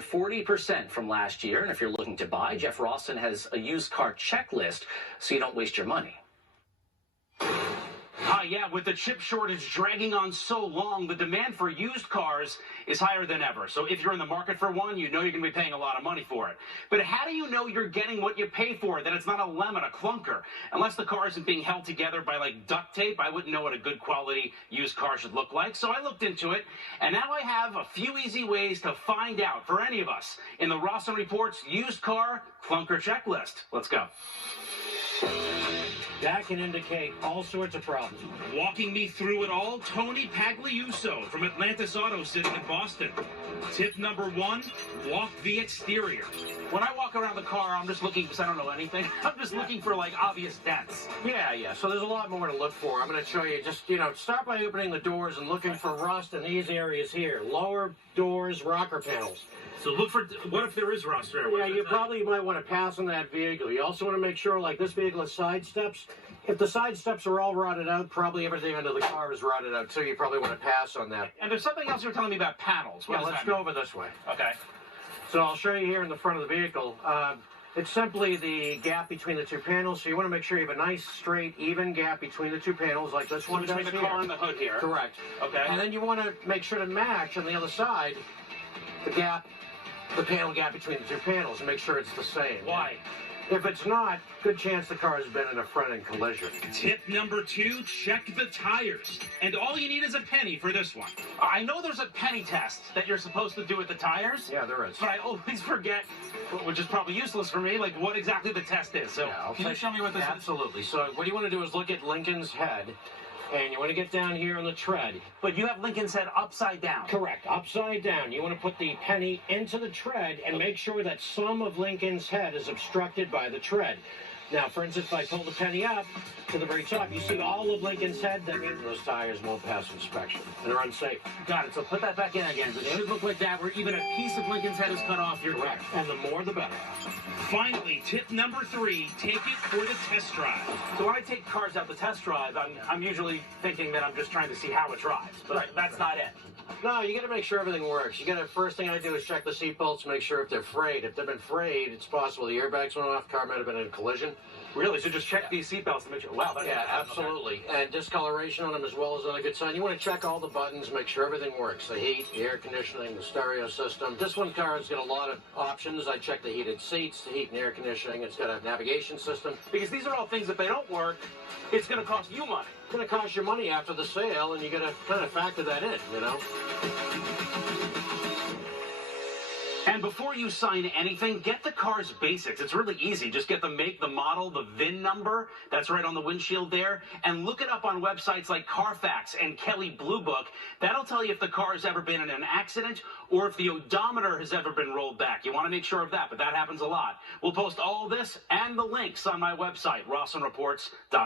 40% from last year. And if you're looking to buy, Jeff Rawson has a used car checklist so you don't waste your money. Yeah, with the chip shortage dragging on so long, the demand for used cars is higher than ever. So if you're in the market for one, you know you're going to be paying a lot of money for it. But how do you know you're getting what you pay for, that it's not a lemon, a clunker? Unless the car isn't being held together by, like, duct tape, I wouldn't know what a good quality used car should look like. So I looked into it, and now I have a few easy ways to find out for any of us in the Rawson Report's used car Clunker Checklist. Let's go. That can indicate all sorts of problems. Walking me through it all, Tony Pagliuso from Atlantis Auto City in Boston. Tip number 1, walk the exterior. When I walk around the car, I'm just looking, because I don't know anything, I'm just looking for, like, obvious dents. Yeah, so there's a lot more to look for. I'm going to show you, just, start by opening the doors and looking for rust in these areas here. Lower doors, rocker panels. So look for, what if there is rust there? Yeah, you probably might want to pass on that vehicle. You also want to make sure, like, this vehicle has side steps. If the side steps are all rotted out, probably everything under the car is rotted out, too. You probably want to pass on that. And there's something else you were telling me about panels. Let's go over this way. Okay. So I'll show you here in the front of the vehicle. It's simply the gap between the two panels, so you want to make sure you have a nice, straight, even gap between the two panels, like this one does here. Between the car and the hood here. Correct. Okay. And then you want to make sure to match on the other side the panel gap between the two panels, and make sure it's the same. Why? If it's not, good chance the car has been in a front-end collision. Tip number 2, check the tires. And all you need is a penny for this one. I know there's a penny test that you're supposed to do with the tires. Yeah, there is. But I always forget, which is probably useless for me, like what exactly the test is. So can you show me what this is? Absolutely. So what you want to do is look at Lincoln's head, and you want to get down here on the tread. But you have Lincoln's head upside down. Correct, upside down. You want to put the penny into the tread and make sure that some of Lincoln's head is obstructed by the tread. Now, for instance, if I pull the penny up to the very top, you see all of Lincoln's head, that means those tires won't pass inspection. And they're unsafe. Got it. So put that back in again. It should look like that, where even a piece of Lincoln's head is cut off. You're correct. And the more, the better. Finally, tip number 3, take it for the test drive. So when I take cars out to test drive, I'm usually thinking that I'm just trying to see how it drives, but that's not it. No, you got to make sure everything works. First thing I do is check the seat belts, make sure if they're frayed. If they've been frayed, it's possible the airbags went off, car might have been in a collision. Really? So just check these seat belts to make sure. Wow. Absolutely. Okay. And discoloration on them as well is on a good sign. You want to check all the buttons, make sure everything works. The heat, the air conditioning, the stereo system. This one car has got a lot of options. I check the heated seats, the heat and air conditioning. It's got a navigation system. Because these are all things, if they don't work, it's going to cost you money. It's going to cost you money after the sale, and you got to kind of factor that in, And before you sign anything, get the car's basics. It's really easy. Just get the make, the model, the VIN number. That's right on the windshield there. And look it up on websites like Carfax and Kelley Blue Book. That'll tell you if the car has ever been in an accident or if the odometer has ever been rolled back. You want to make sure of that, but that happens a lot. We'll post all this and the links on my website, RawsonReports.com.